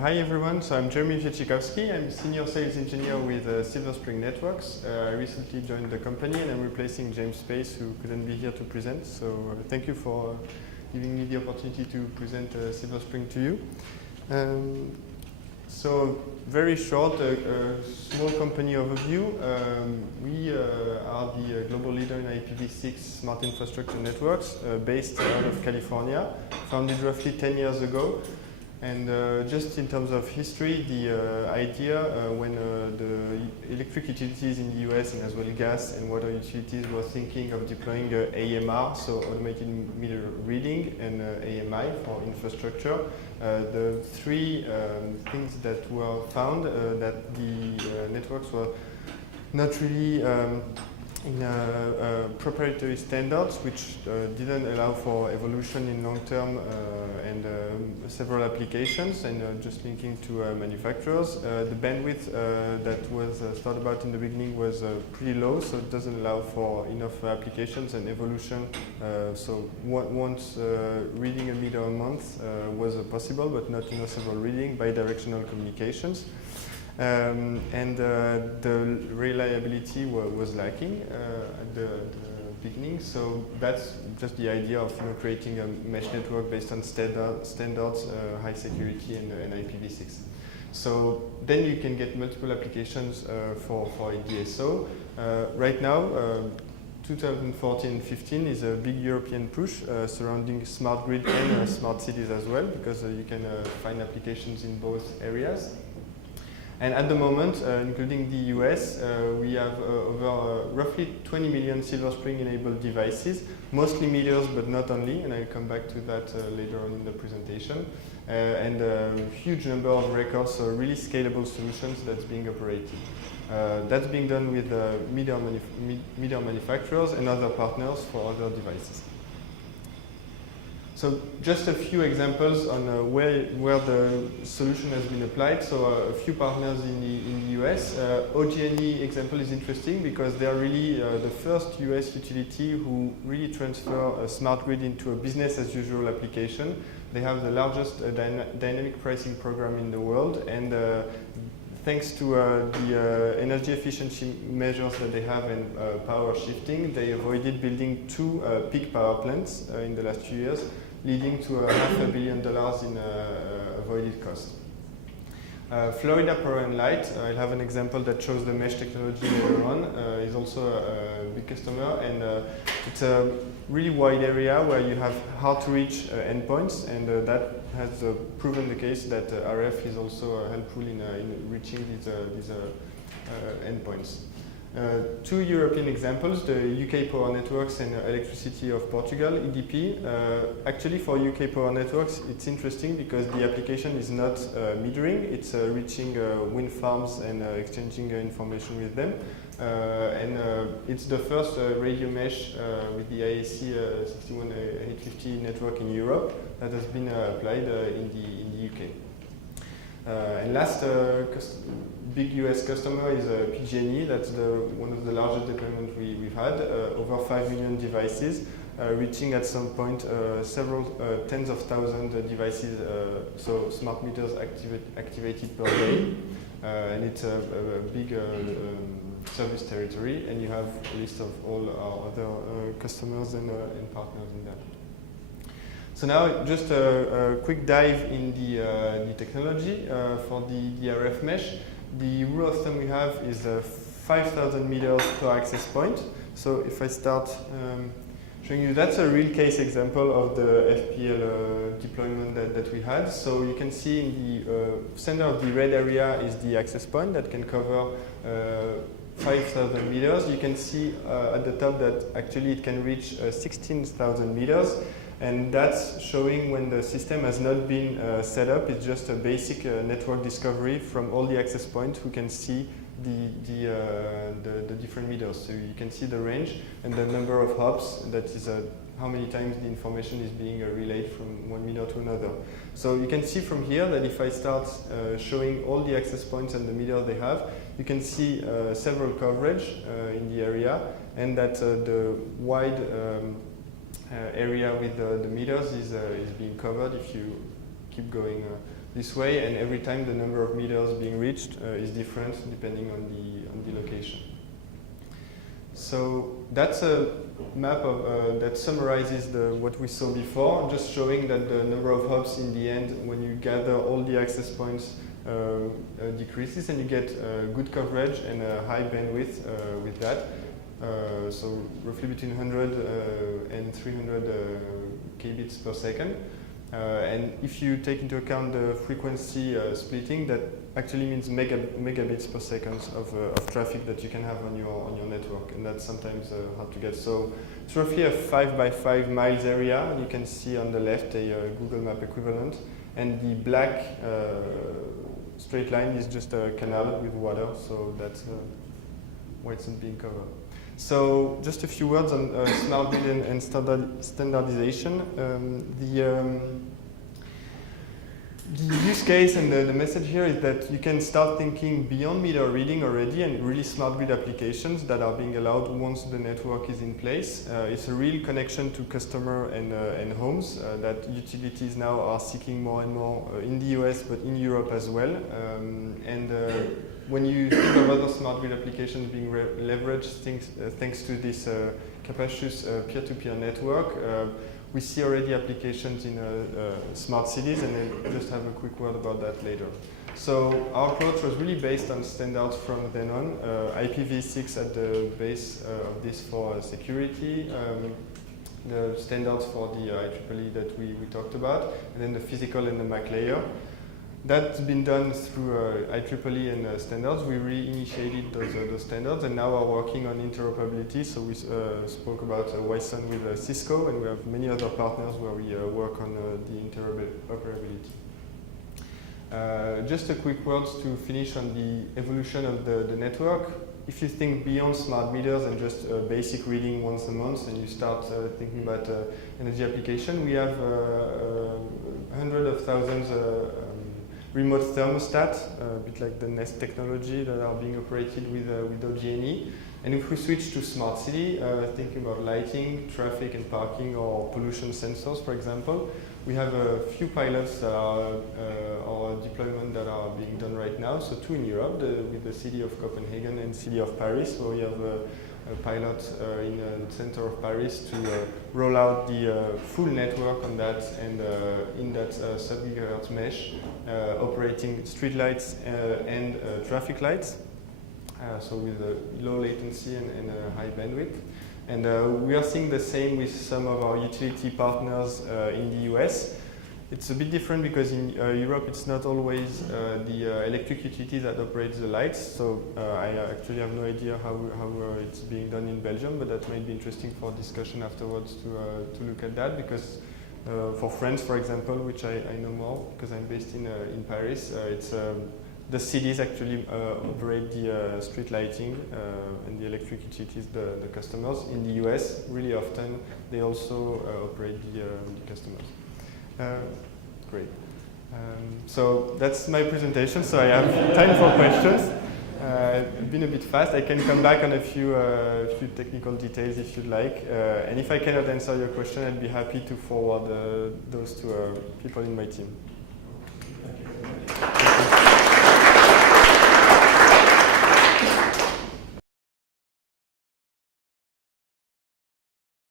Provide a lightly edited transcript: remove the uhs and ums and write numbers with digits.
Hi everyone, so I'm Jeremy Wieczykowski. I'm Senior Sales Engineer with Silver Spring Networks. I recently joined the company and I'm replacing James Space, who couldn't be here to present. So thank you for giving me the opportunity to present Silver Spring to you. So very short, small company overview. We are the global leader in IPv6 smart infrastructure networks based out of California, founded roughly 10 years ago. And just in terms of history, the idea when the electric utilities in the US and as well gas and water utilities were thinking of deploying AMR, so automated meter reading, and AMI for infrastructure, the three things that were found that the networks were not really in proprietary standards, which didn't allow for evolution in long term and several applications, and just linking to manufacturers. The bandwidth that was thought about in the beginning was pretty low, so it doesn't allow for enough applications and evolution. So once reading a meter a month was possible, but not several reading bidirectional communications. The reliability was lacking at the beginning, so that's just the idea of creating a mesh network based on standards, high security, and IPv6. So then you can get multiple applications for a DSO. Right now, 2014-15 is a big European push surrounding smart grid and smart cities as well, because you can find applications in both areas. And at the moment, including the US, we have over roughly 20 million Silver Spring enabled devices, mostly meters, but not only, and I'll come back to that later on in the presentation. And a huge number of records, so really scalable solutions that's being operated. That's being done with meter manufacturers and other partners for other devices. So just a few examples on where the solution has been applied. So a few partners in the US. OG&E example is interesting because they are really the first US utility who really transfer a smart grid into a business as usual application. They have the largest dynamic pricing program in the world, and thanks to the energy efficiency measures that they have and power shifting, they avoided building two peak power plants in the last few years, leading to $500 million in avoided cost. Florida Power and Light, I'll have an example that shows the mesh technology later on, is also a big customer, and it's a really wide area where you have hard to reach endpoints, and that has proven the case that RF is also helpful in reaching these endpoints. Two European examples, the UK Power Networks and Electricity of Portugal, EDP. Actually, for UK Power Networks, it's interesting because the application is not metering, it's reaching wind farms and exchanging information with them. It's the first radio mesh with the IAC 61850 network in Europe that has been applied in the UK. And last big US customer is PG&E. That's one of the largest deployments we've had, over 5 million devices, reaching at some point several tens of thousands of devices, so smart meters activated per day. And it's a big service territory, and you have a list of all our other customers and partners in that. So now just a quick dive in the technology for the RF mesh. The rule of thumb we have is 5,000 meters per access point. So if I start showing you, that's a real case example of the FPL deployment that we had. So you can see in the center of the red area is the access point that can cover 5,000 meters. You can see at the top that actually it can reach 16,000 meters. And that's showing when the system has not been set up. It's just a basic network discovery from all the access points who can see the different meters. So you can see the range and the number of hops, that is how many times the information is being relayed from one meter to another. So you can see from here that if I start showing all the access points and the meter they have, you can see several coverage in the area, and that the wide area with the meters is being covered if you keep going this way, and every time the number of meters being reached is different depending on the location. So that's a map of, that summarizes what we saw before, just showing that the number of hubs in the end, when you gather all the access points, decreases, and you get good coverage and a high bandwidth with that. So roughly between 100 and 300 kbits per second. And if you take into account the frequency splitting, that actually means megabits per second of traffic that you can have on your network, and that's sometimes hard to get. So it's roughly a 5 by 5 miles area. You can see on the left a Google Map equivalent, and the black straight line is just a canal with water. So that's why it's not being covered. So just a few words on smart grid and standardization. The use case and the message here is that you can start thinking beyond meter reading already, and really smart grid applications that are being allowed once the network is in place. It's a real connection to customer and homes that utilities now are seeking more and more in the US, but in Europe as well. When you think of other smart grid applications being leveraged thanks to this capacious peer-to-peer network, we see already applications in smart cities, and I'll just have a quick word about that later. So our approach was really based on standards from then on, IPv6 at the base of this for security, the standards for the IEEE that we talked about, and then the physical and the MAC layer. That's been done through IEEE and standards. We reinitiated those standards, and now are working on interoperability. So we spoke about Wyson with Cisco, and we have many other partners where we work on the interoperability. Just a quick word to finish on the evolution of the network. If you think beyond smart meters and just basic reading once a month, and you start thinking about energy application, we have hundreds of thousands remote thermostat, a bit like the Nest technology, that are being operated with OG&E. And if we switch to smart city, thinking about lighting, traffic and parking, or pollution sensors, for example, we have a few pilots that are, or deployment that are being done right now. So 2 in Europe, with the city of Copenhagen and city of Paris, where we have a pilot in the center of Paris to roll out the full network on that, and in that sub-gigahertz mesh, operating streetlights and traffic lights, so with low latency and high bandwidth. And we are seeing the same with some of our utility partners in the US. It's a bit different because in Europe it's not always the electric utilities that operate the lights, so I actually have no idea how it's being done in Belgium, but that might be interesting for discussion afterwards to look at that, because for France, for example, which I know more because I'm based in Paris, it's the cities actually operate the street lighting and the electric utilities, the customers. In the US, really often, they also operate the customers. Great. So that's my presentation, so I have time for questions. I've been a bit fast. I can come back on a few technical details if you'd like. And if I cannot answer your question, I'd be happy to forward those to people in my team.